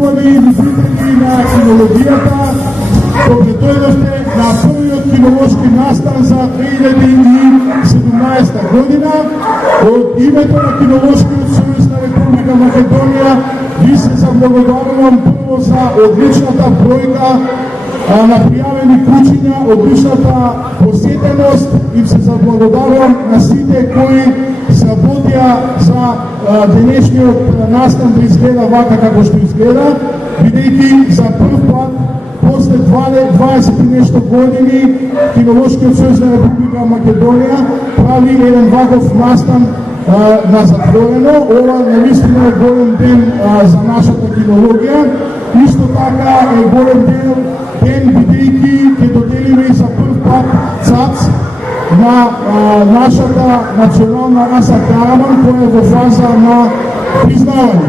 почитувани любители на кинологијата, кога дојдовте на првиот кинолошки настан за 2017 година. Од името на Кинолошкиот сојуз на Република Македонија ви се заблагодарувам прво за одличната бројка на пријавени кучиња, одличната посетеност и се заблагодарувам на сите кои сработија за денешниот настан да изгледа вака како што изгледа, бидејќи за прв пат после 20 и нешто години Кинолошкиот сојуз на Република Македонија прави еден ваков настан на затворено. Ова навистина е голем ден за нашата кинологија. Исто така е голем ден бидејќи ќе доделиме и за прв пат ЦАЦ на нашата национална раса Караман, која е во фаза на признавање.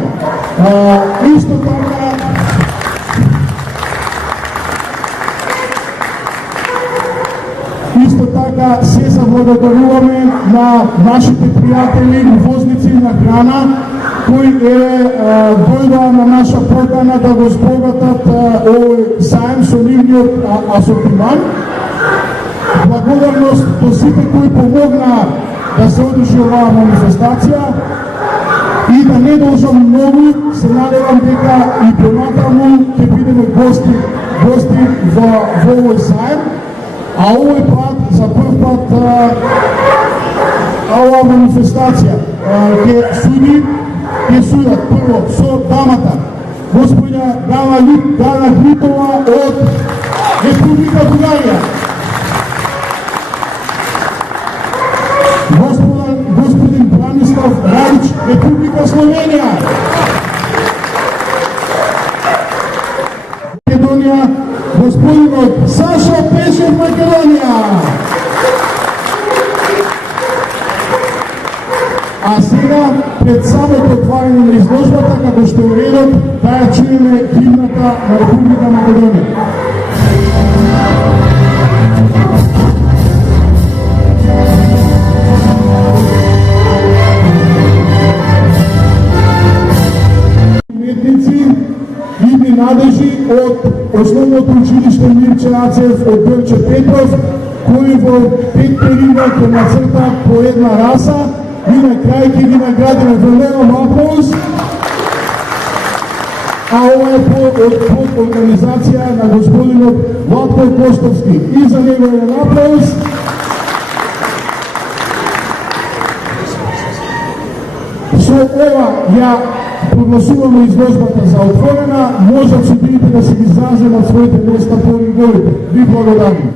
Исто така се заблагодаруваме на нашите пријатели, увозници на храна, кои дојдоа на наша покана да го збогатат овој саем со нивниот асортиман. Благодарност до сите кои помогнаа да се одржи оваа манифестација и да не должам многу, се надевам дека и понатаму ќе бидеме гости во овој саем, а овој пат, за прв пат, оваа манифестација ќе судат прво со дамата, господја Гана Хритова од Република Бугарија, господин Бранислав Радич, Република Словенија, Македонија, господинот Сашо Пешев, Македонија. А сега, пред самото отварање на изложбата, како што е редот, да ја чуеме химната на Република Македонија. Надежи од Основното училиште Мирче Ацев од Дорче Петров, кои во 5 периода ќе нацртаат по една раса и на крај ќе ги наградиме. Голем аплауз. А ова е под организација на господинот Владко Костовски. И за него еден аплауз. Со ова ја прогласуваме изложбата за отворена, можат судиите да се ги изразат своите места по риговите. Ви благодарим.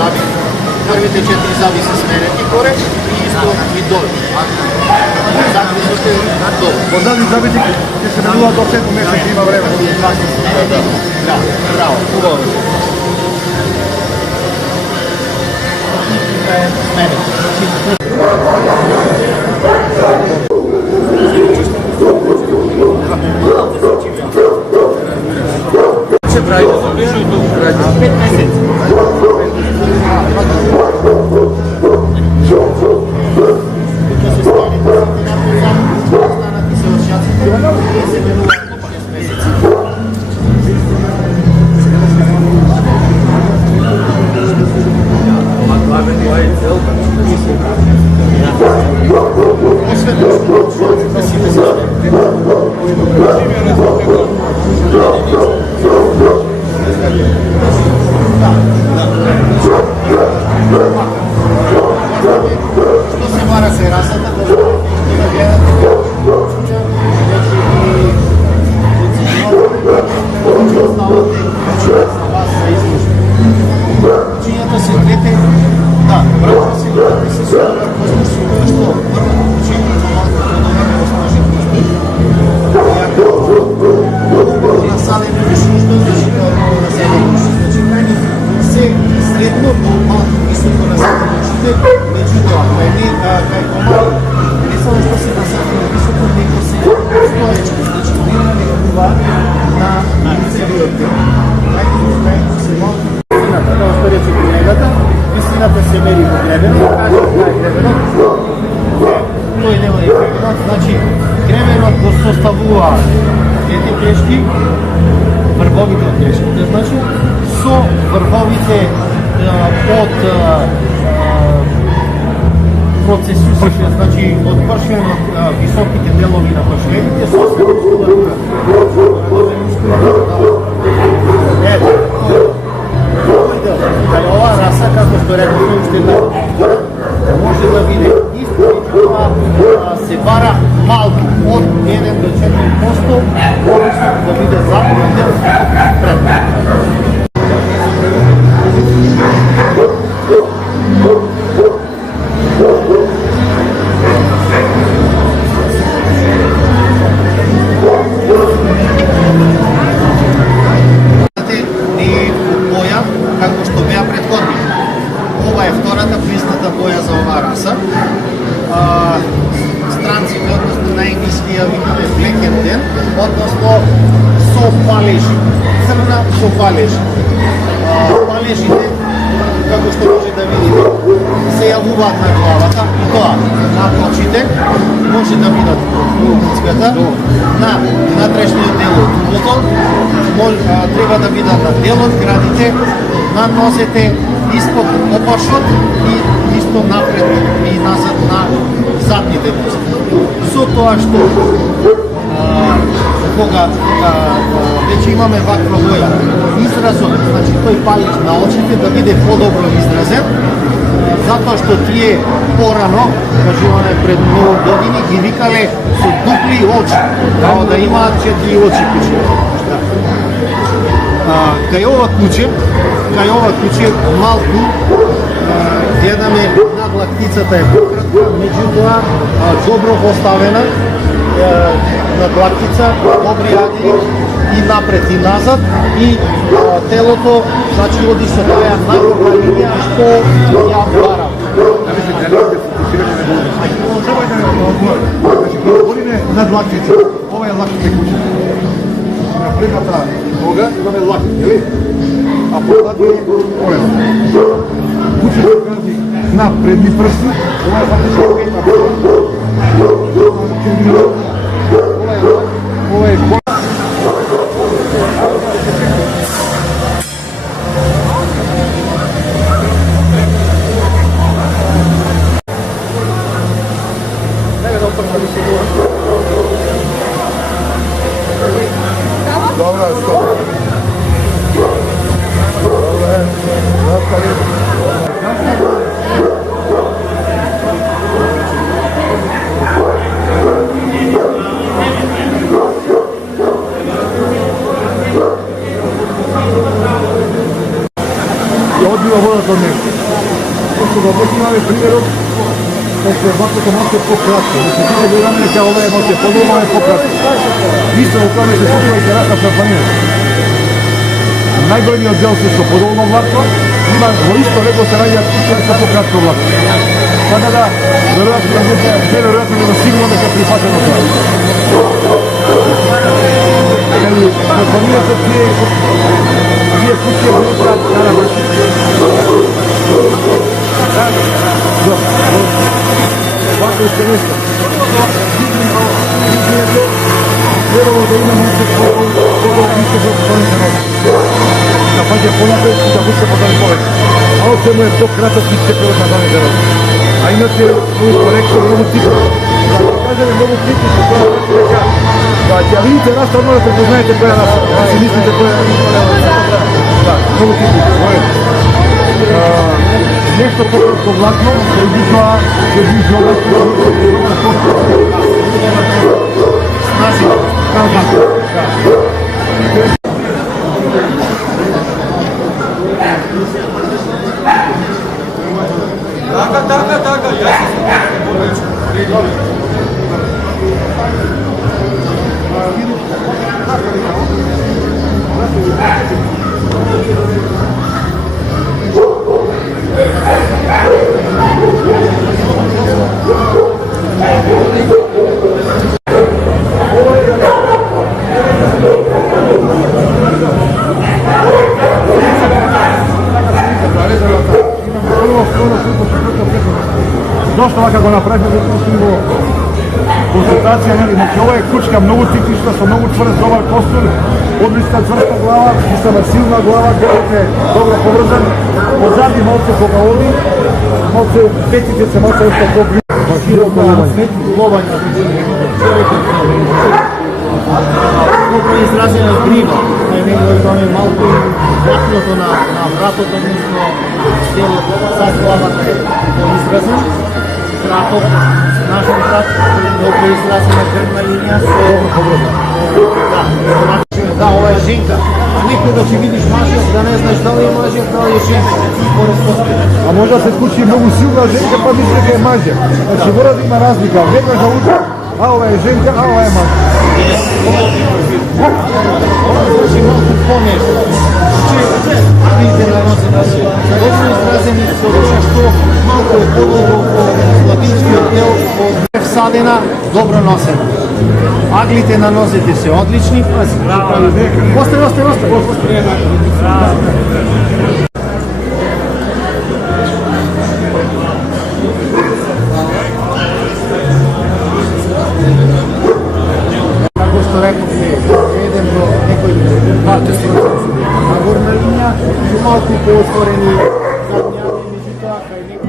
заби. Првите 4 заби се сменети горе и исто и долу. Заклучите долу. Позади забити ќе се менува до 7 месеци, има време. Това се сменети. Да, браво, хубаво. Сменети. Че правите за вижу и тук правите? 5 месеци. Što se vara se rasada, da Чинята се двете, да, връчва се двете се съдържа възможност, защо първото учение за малко по-добре да осмажи къщи. Много насадени души, що значи това много насадени души? Значи крайни се средно до малко високо насадени душите, меđu това, кај по-малко. Не само što се насадени високо, него се стоечки, значи не това на целиот тел. Хайде да знаем се малко. Висината, да оставяте колегата, висината се мери до гребенот, каже това е гребенот. Тој дел е гребенот, значи гребенот го составува едни грешки, врвовите од грешките, значи со врвовите од процесусите, значи од пршвен од високите делови на пршвените, со се мускулатура. Порадива и мускулатура. Ето, тој дел. Кај оваа раса, како што рековме, уште една повтора, може да биде исто, меѓутоа се вара малку од 1 до 4%, односно да биде западен дел пред. Како што беа предходни. Ова е втората призната боја за оваа раса. Странците, односно на енглиски ја викаме black and tan, односно со палежи. Црна со палежи. Палежите, како што може да видите, се јавуваат на главата и тоа на точите, може да бидат цвета, на натрешниот дел од углото, треба да бидат на делот, градите, на носете, испод опашот и исто напред и назад на задните нозе. Со тоа што кога веќе имаме ваква боја, изразот, значи тој палеж на очите да биде подобро изразен, затоа што тие порано, кажуваме пред многу години, ги викале со дупли очи, као да имаат 4 очи куче. Кај ова куче малку гледаме над лактицата е пократка, меѓутоа добро поставена над лактица, добри агли и напред и назад и телото значи оди со таа најдобра линија што ја бара. Говориме над лактица. Ова е лактица куче. На предната нога имаме лакти, нели? А позади е колено. Куче се гази на предни прсти, ова е фактично петна прста. Ова е кола. Dobra, stop. opet imamo primjerom da se ovako malo pokratko. Znači, ti se gledamo neka ova je malo podolno, je pokratko. Isto u tome se slučava i karata šampanjera. Najbolji odjel su što podolno vlako, ima isto nego se radi sa pokratko vlako. Tako da, vjerojatno nema sigurno neka prihvateno vlako. Šampanjera se dvije kutije vlaka na vlako. Ovako isto nešto. Vjerovo da imamo se koliko više započinite noći. Da pađe ponapred i da bude podane povek. A ovo čemu je to kratak tiče prvog na dane zelo. A imate ovu korekciju, mnogo tipu. Da kažem, mnogo tipu su koja reka. Da vidite našto odmah da poznajete koja je naša. Da si mislite koja je naša. Da, mnogo tipu. Nešto pokratko vlakno, koji bića će biti ovaj Така, я се Dosta ovako ga napravimo, zato konsultacija, znači ovo je kućka mnogo tipična, sa mnogo čvrst, dobar kostur, odlična čvrsta glava, istava silna glava, govorite dobro površan, pozadnji malce koga ovdje, malce petice se malce još tako blizu, pa široko lovanja. Dobro izrazena griva, je malko vlakното на вратото, odnosno cijelo sad glavata je izrazan. Kratko, našem kratko, dobro izrazena krvna linija, da, ova je ženka. A nikoga će vidiš mažijak da ne znaš da li je mažijak, da li je ženka, pored postoje. A možda se kući mnogo silna ženka pa misli da je mažijak. Znači mora da ima razlika, jedna žaluta, a ova je ženka, a ova je mažijak. Znači malko pomjer. Vidite na jednoci dobro izrazeni su što malko je podlogo latinski odjel od vsadena, dobro nosena. Aglite na nozite se odlični. Ostaje. Kako što rekao je, jedan do nekoj parte nagorna linija, su malko pootvoreni zadnjali, međutim, kaj neko...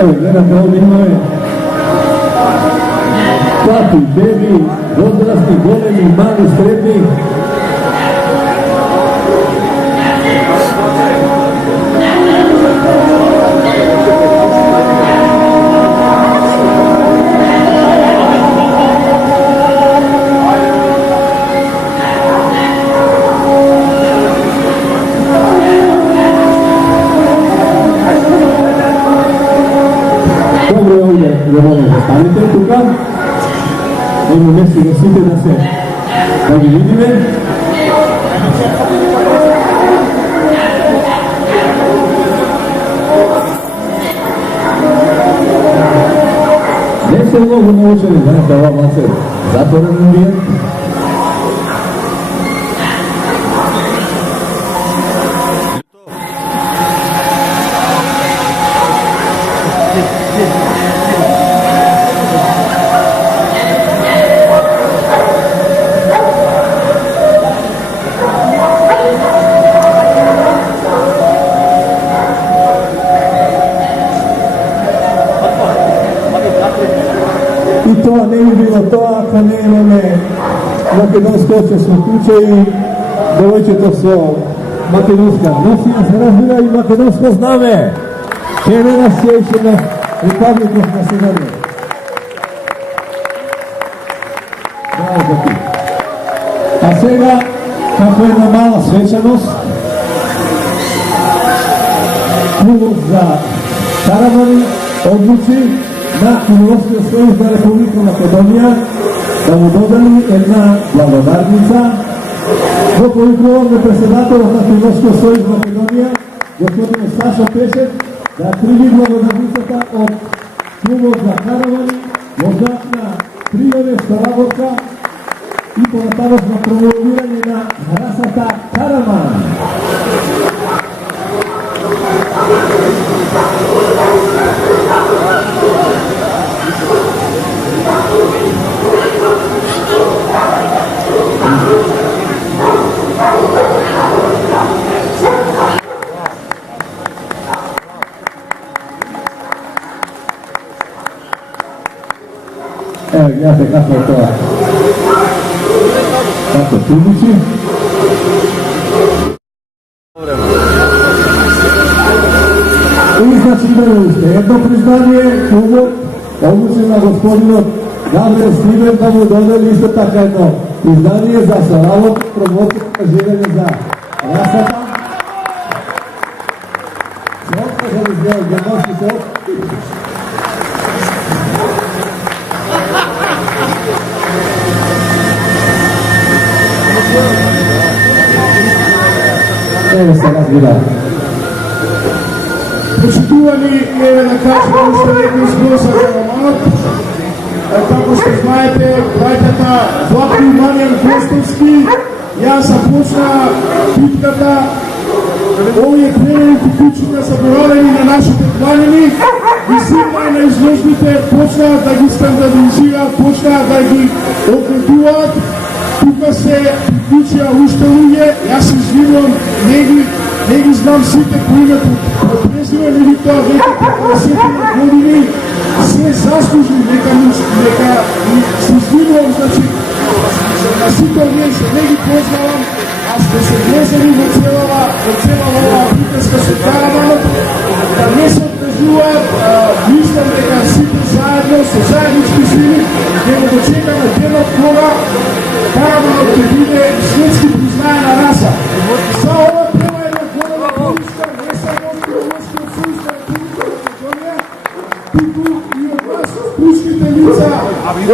Evo, gledate ovdje imaju plati, bebi, odrasli, golemi, mali, srednji. Ja molim da stanite tuka. Evo mjesto da site da vi vidite. Ne se mnogo naučili, znate ova mace zatvoreno je. Тоа не би било тоа, ако не имаме македонско општество куќа и девојчето со македонска носија, се разбира и македонско знаме. Canada Station of Republic of Macedonia. Браво за ти. А сега, како една мала свечаност, клубот за каравани одлучи на Кинолошкиот сојуз на Република Македонија да му додели една благодарница. Го повикуваме председателот на Кинолошкиот сојуз Македонија, господин Сашо Пешев, да прими благодарницата од клубот за каравани во знак на природе, соработка и понатамошно промовирање на расата караван. Evo, gledajte kako je to. Kako priliči. И значи имаме уште едно признание, клубот, одлучен на господинот Гаврил Сивер да му додели исто така едно признание за соработа, промоција на живење за расата. Сротка за да изгледа германските опити. Ево се разбира. Почитувани, еве да кажем уште едно збор за караванот. Како што знаете, браќата Владко и Маријан Гостовски ја започна битката. Овие племените куќиња заборавени на нашите планини, висина на изложбите почнаа да ги стандартизираат, почнаа да ги одредуваат. Тука се приклучија уште луѓе, јас се извинувам, не ги знам сите кои ме презивам или тоа веќе 50 години, се заслужни, нека се извинувам, значи, на сите овие што не ги познавам, а што се влезени во цела оваа приказка со караванот, да не се одржуваат, мислам дека сите заедно, со заеднички сили, ќе го дочекаме денот кога караванот ќе биде светски признаен на раса. За ова треба една голема поддршка, не само од Кинолошкиот сојуз на Република Македонија, туку и од вас, пуштите лица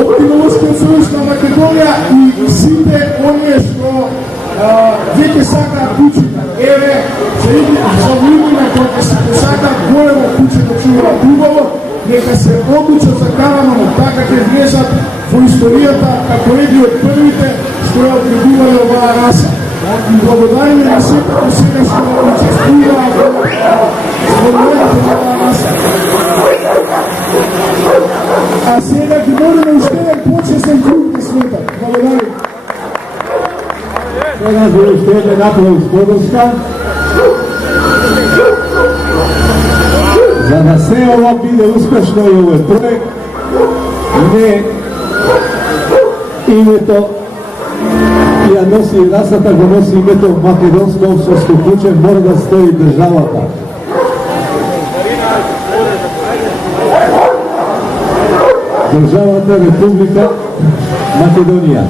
од Кинолошкиот сојуз на Македонија и сите оние што веќе сакаат куќите. Еве, за луѓето кои се сакаат големо куќе да чуваат убаво, нека се одлучат за караванот, така ќе влезат во историјата како едни од првите што ја одредувале оваа раса. И благодариме на сите кои сега што учествуваат во зборувањето на оваа раса. А сега ги молиме уште еден почесен круг да светат. Благодарим. Сега за уште еден наклон поддршка. За да се ова биде успешно и овој проект, не името ја носи расата, го носи името македонско општество куќе, мора да стои државата. Државата Република Македонија.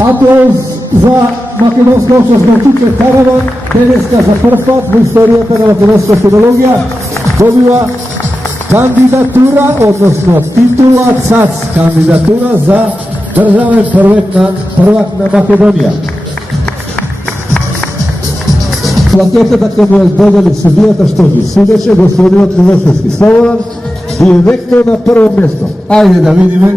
Aplauz za makedonska očasna ekipe Karavan. Deneska za prvi put v istorijata na makedonska filologija dobiva kandidatura, odnosno titula CAC, kandidatura za državni prvak na Makedonija. Plakete da mu je dodali sudijata što bi sudeće, gospodin Miloslavski Slobodan, direktno na prvo mjesto. Ajde da vidimo.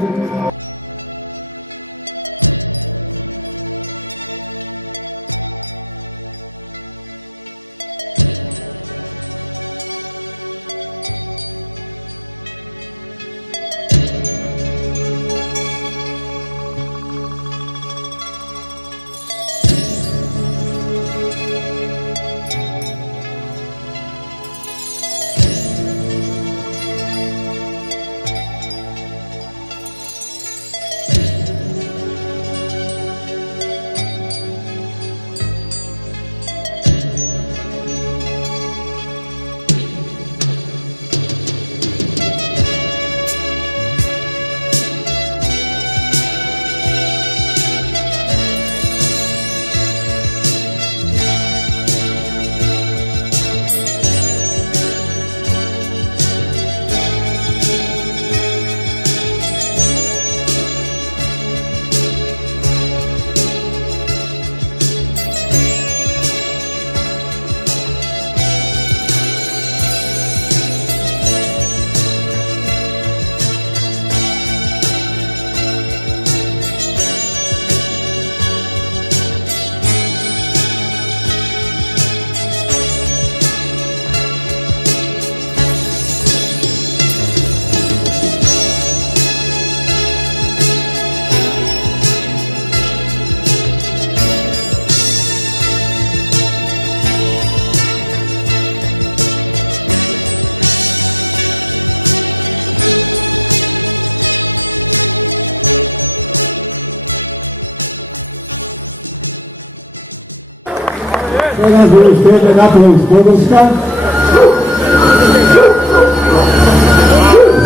Сега за още една производовска.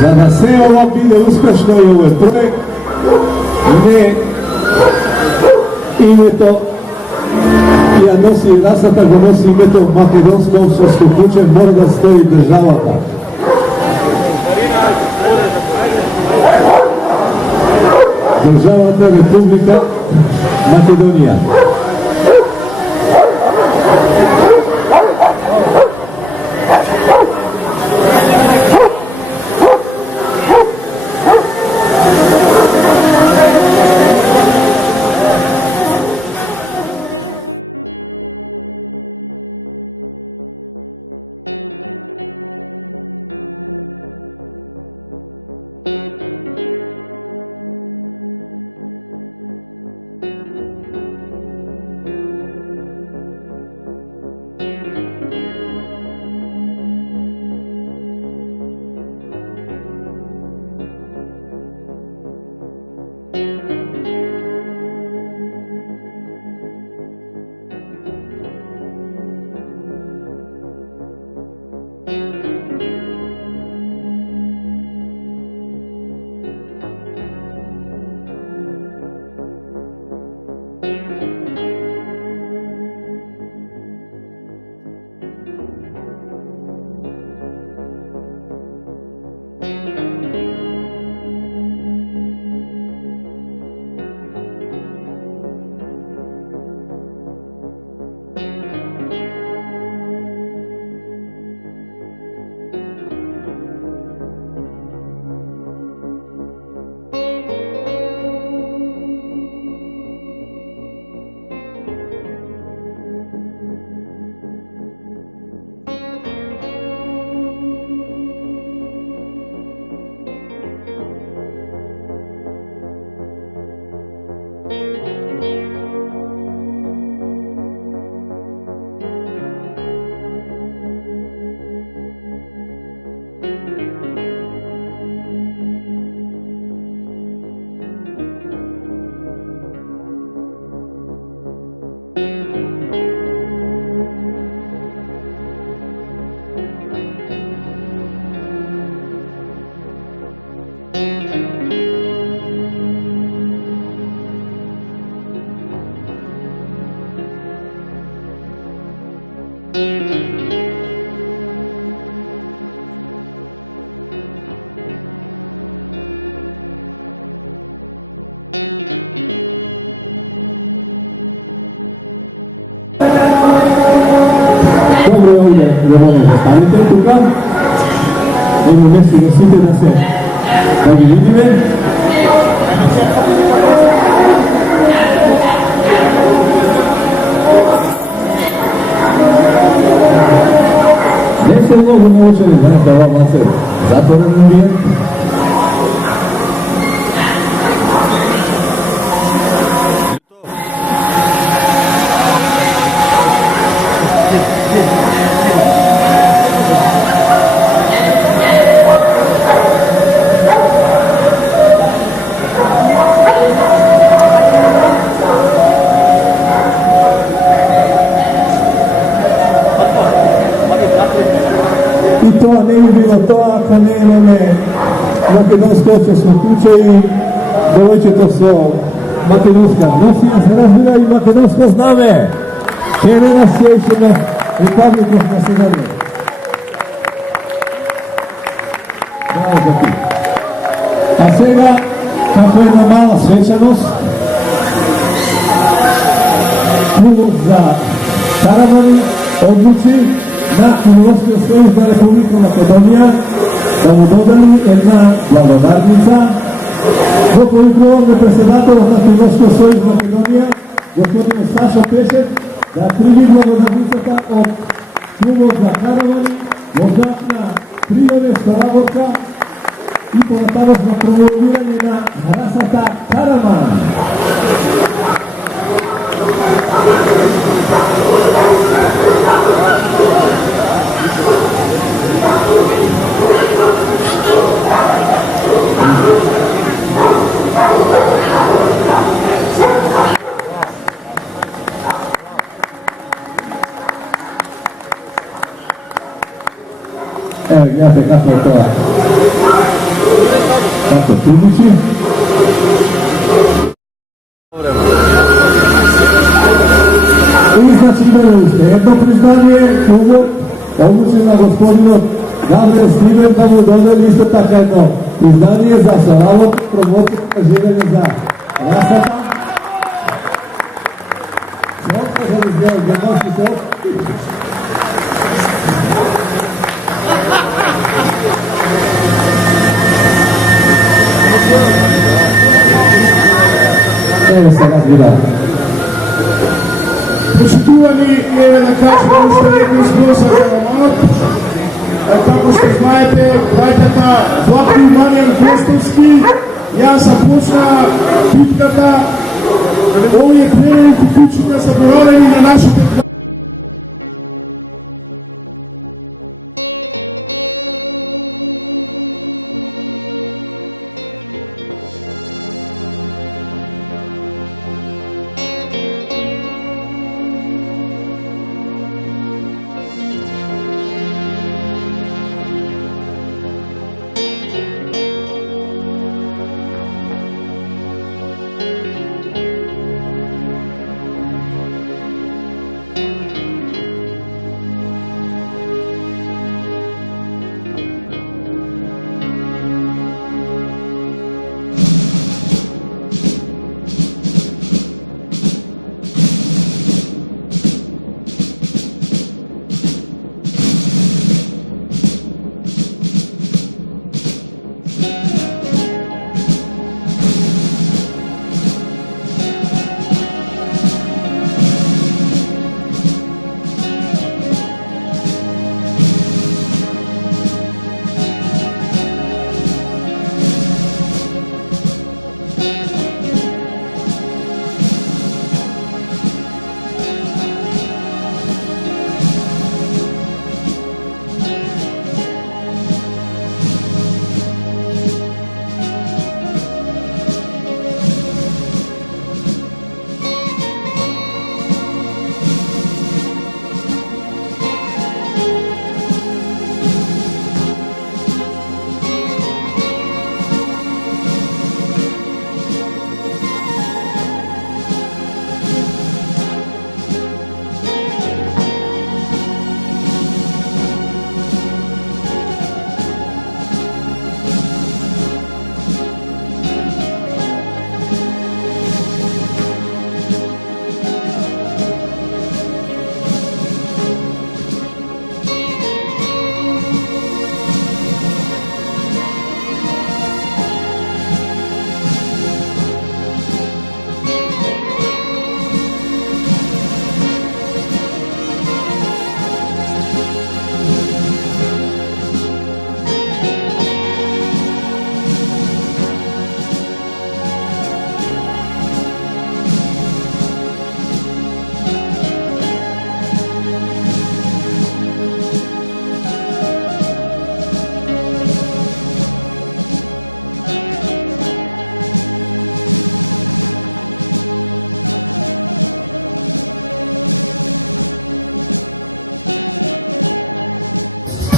За да се ова биде успешно и овој проект, не името ја носи расата, го носи името Македонско општинско куќе, мора да стои државата. Државата Република Македонија. Добре, овде ја моля да станете тука. Ево не сега сите да ги видиме. Не се многу научени, знаете, ова маце затворен амбиент. И тоа не би било тоа ако не имаме македонско општинско куќе и девојчето со македонска носија, се разбира и македонско знаме. General Association of Republic of Macedonia. Браво за ти. А сега, како една мала свечаност, клубот за каравани одлучи на Кинолошкиот сојуз на Република Македонија да му додели една благодарница во повикување председателот на Кинолошкиот сојуз Македонија, господин Сашо Пешев, да прими благодарницата од клубот за каравани во знак на природна соработка и понатамошно промовирање на расата караван. Evo, gledajte kako je to. Kako tubići. I znači imamo još jedno priznanje, uvod, odlučeno gospodinu Gabriel Stiver da mu dodeli isto tako jedno priznanje za šalavo promociju življenja za Rasata. Svatko želi zdjeli za noći to. Evo se radira. Почитувани, еве да кажем уште некој спонсор за романот. Како што знаете, браќата Златко и Маријан Гостовски ја започна битката. Овие племените кучиња се боравени на нашите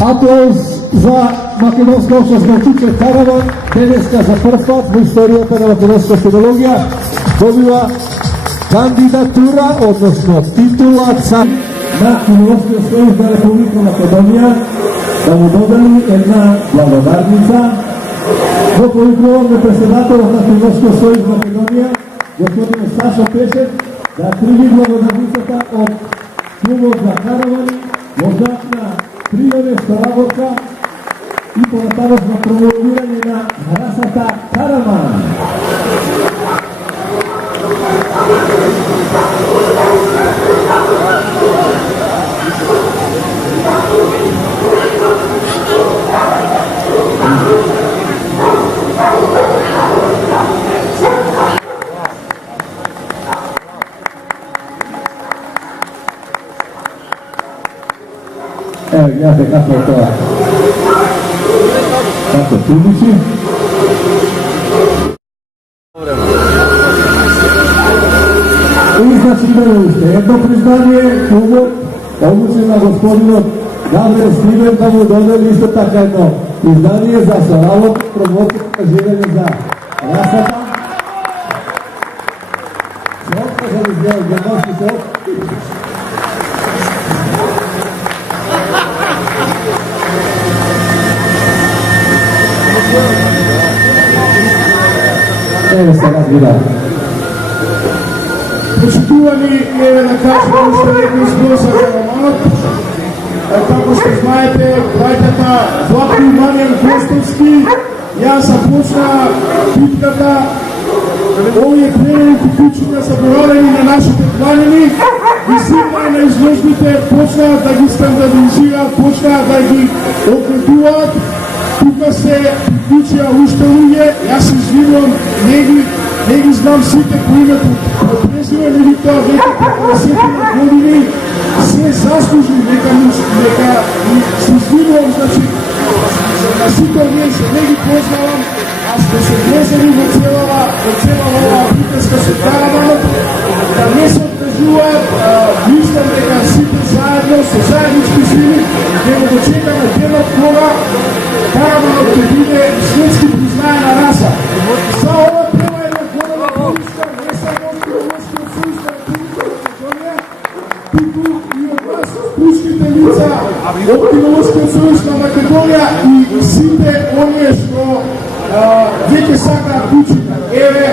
Aplauz za makedonska общност Голтиче Караван, денеска за прв пат во историјата на македонска филологија добива кандидатура, односно титула цар на Филолошкиот сојуз на Република Македонија да му додели една благодарница. Го повикуваме председателот на Филолошкиот сојуз Македонија, господин Сашо Пешев, да прими благодарницата од клубот за Каравани во знак на пријаве соработка и понатамошно промовирање на расата Караман. Evo, gledajte kako je to. Kako tubići. I znači imamo još jedno priznanje, uvod, odlučeno gospodinu Gabriel Стивен да му додели исто така едно издание за саравото, промоција, каживање за расата. Шотка за да изгледа германските опити. Еве сега гледа. Почитувани, еве да кажем уште едно избор за Караманот. Како што знаете, браќата Владко и Маријан Гостовски ја започна битката. Овие племените кучиња заборавени на нашите планини, ги сипнаја на изложбите, почнаа да ги стандартизираат, почнаа да ги одредуваат. Тука се приклучија уште луѓе, јас се извинувам, не ги знам сите кои ме презиве, или тоа веќе 50 години, се заслужни, нека се извинувам, значи, на сите овие што не ги познавам, а што се влезени во цела оваа приказка со Караманот, да не се откажуваат, мислам дека сите заедно, со заеднички сили, ќе го дочекаме денот кога Караманот ќе биде светски признаена раса. За ова треба една голема поддршка, не само од Кинолошкиот сојуз на Република Македонија, туку и од нас, пуштите лица од Кинолошкиот сојуз на Македонија и сите оние што веќе сакаат кучиња. Еве,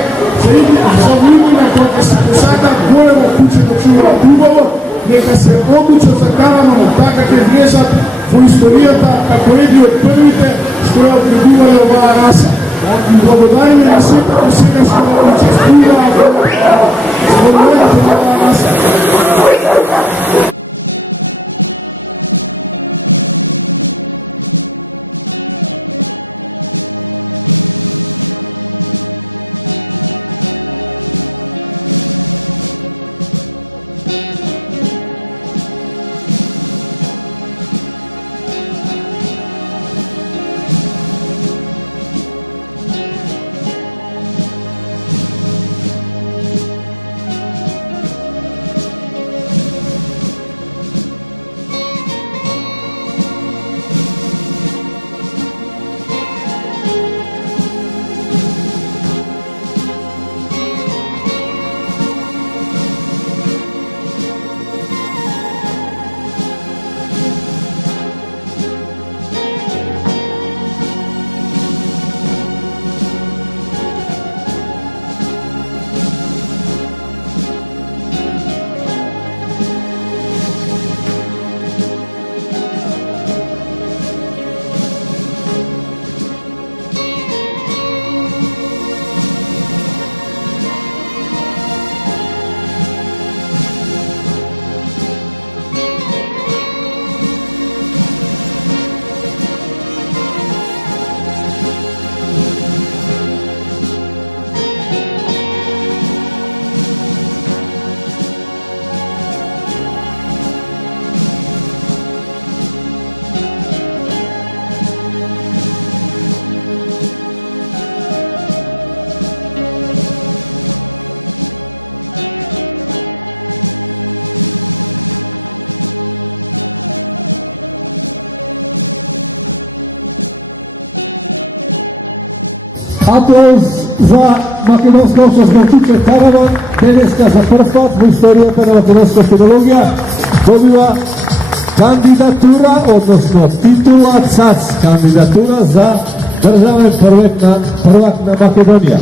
за луѓето кои сакаат големо куче да чуваат убаво, нека се одлучат за Караманот, така ќе влезат во историјата како едни од првите што ја одредувале оваа раса. И благодариме на сите до сега што учествуваа во зборувањето на оваа раса. Аплауз за македонска општност во Куче Караман, денеска за прв пат во историјата на македонска филологија добива кандидатура, односно титула ЦАЦ, кандидатура за државен првак на Македонија.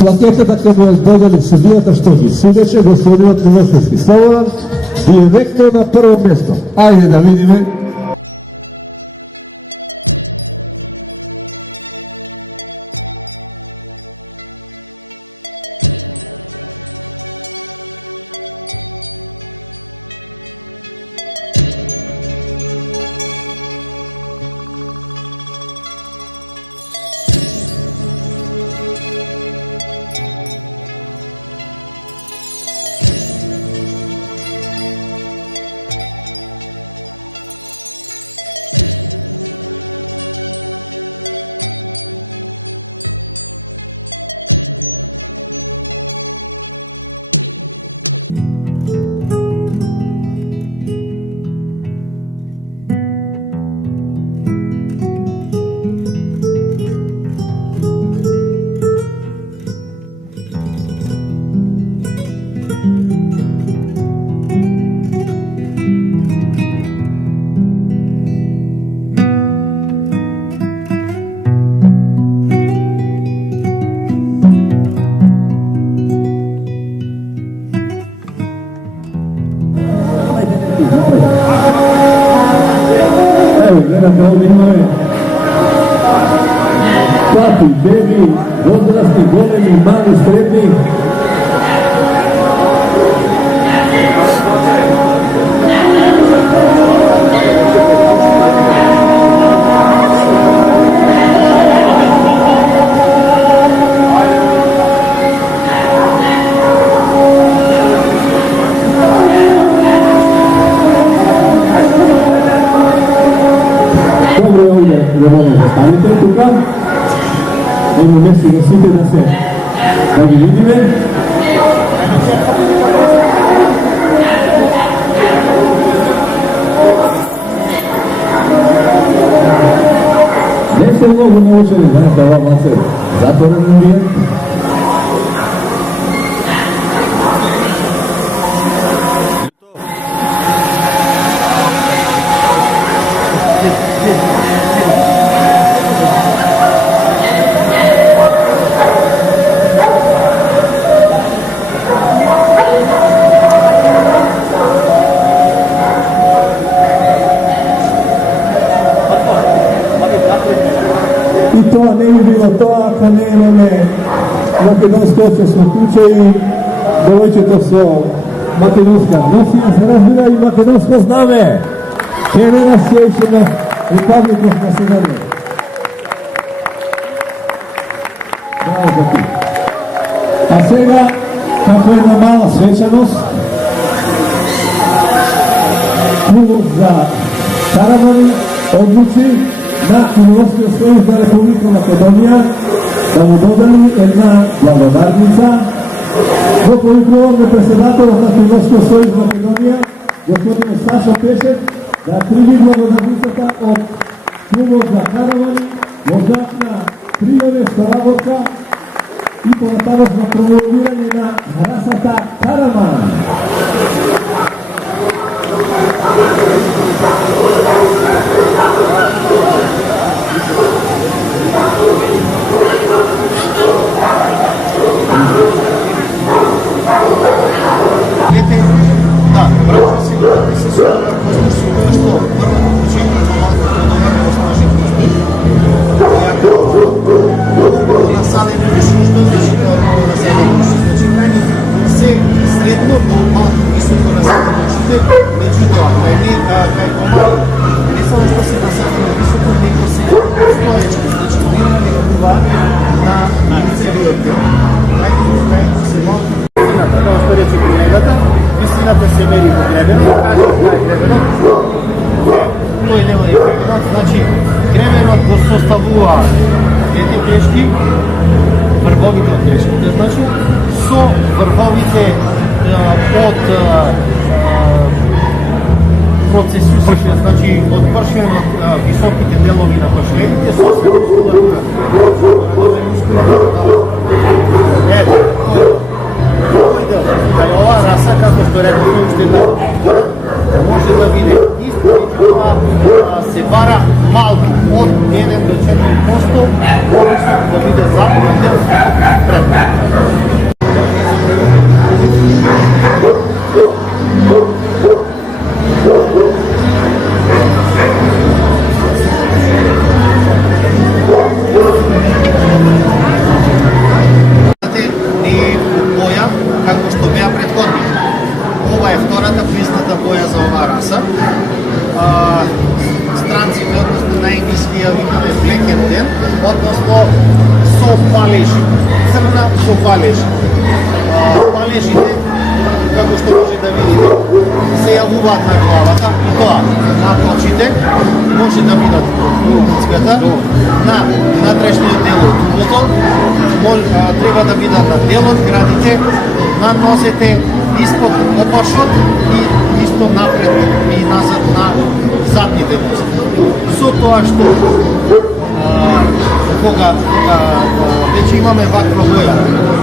Плакетата ќе му додели судијата што ги судеше, господинот Милошевски Слободан, директно на прво место. Ајде да видиме. Evo, gledate ovdje imaju tati, dedi, odrasli, golemi, mali, srednji. Da molim da stanite tuka, ono mjesto da site da vi vidite. Ne se mnogo naučili, znate ova mace zatvoren ambijent. I to ne bi bilo to ako nemamo makedonsko očasno kuće i devojčeto su makedonska nosija se razbira i makedonsko zname. Generation of Republic of Macedonia. Bravo za ti. A сега, kako jedna mala svečanost, klubov za Karavani odluči na Кинолошкия союз на Република Македонија да му додели една благодарница во повикуваме председателот на Кинолошкия союз Македонија, господин Сашо Пешев, да прими благодарницата од клубот за Каравани во знак на пријаве со работа и понатамошно промовирање на расата Караман. Да, брат се видите се што првото учење на малку подобро осмажитост. Ако насадене виши што значи тоа насадене виши, значи кај се средно до малку високо насадене вишите, меѓутоа кај помалку не само што се насадене високо, него се стоечки, значи нема не вплива на целиот дел. Кај се малку висината, тоа што рече колегата, висината се мери во гребенот, каже кој е гребенот, тој дел е гребенот, значи гребенот го составува едни грешки, врвовите од грешките, значи со врвовите од процесусите, значи од пршенот високите делови на пршените со се мускулатура. Значи, мускулатура. Ето, тој дел. Кај оваа раса, како што реков, уште една повтора, може да види исто, меѓутоа се бара малку од 1 до 4%, односно да биде западен дел пред. Како што беа предходни. Ова е втората призната боја за оваа раса. Странците, односно на енглиски ја викаме black and tan, односно со палежи. Црна со палежи. Палежите, како што може да видите, се јавуваат на главата, и тоа на очите, може да видат цвета, на натрешниот дел од дуплото, треба да видат на делот, градите, на носете, испод опашот и исто напред и назад на задните нозе. Со тоа што кога веќе имаме ваква боја,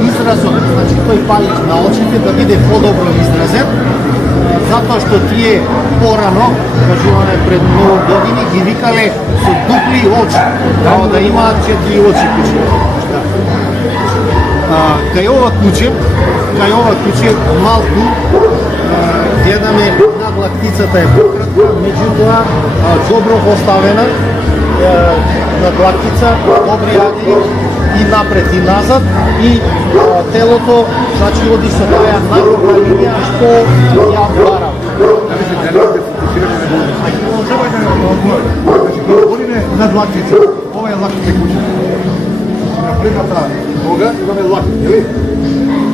изразот, значи тој палеж на очите да биде подобро изразен, затоа што тие порано, кажуваме пред многу години, ги викале со дупли очи, као да имаат 4 очи куче. Кај ова куче малку гледаме на над лактицата е пократка, меѓутоа добро поставена над лактица, добри агли и напред и назад и телото значи оди со таа најдобра линија што ја барам. Говориме над лактица. Ова е лактите куче. На предната нога имаме лакти, нели?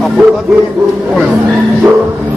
А позади е колено.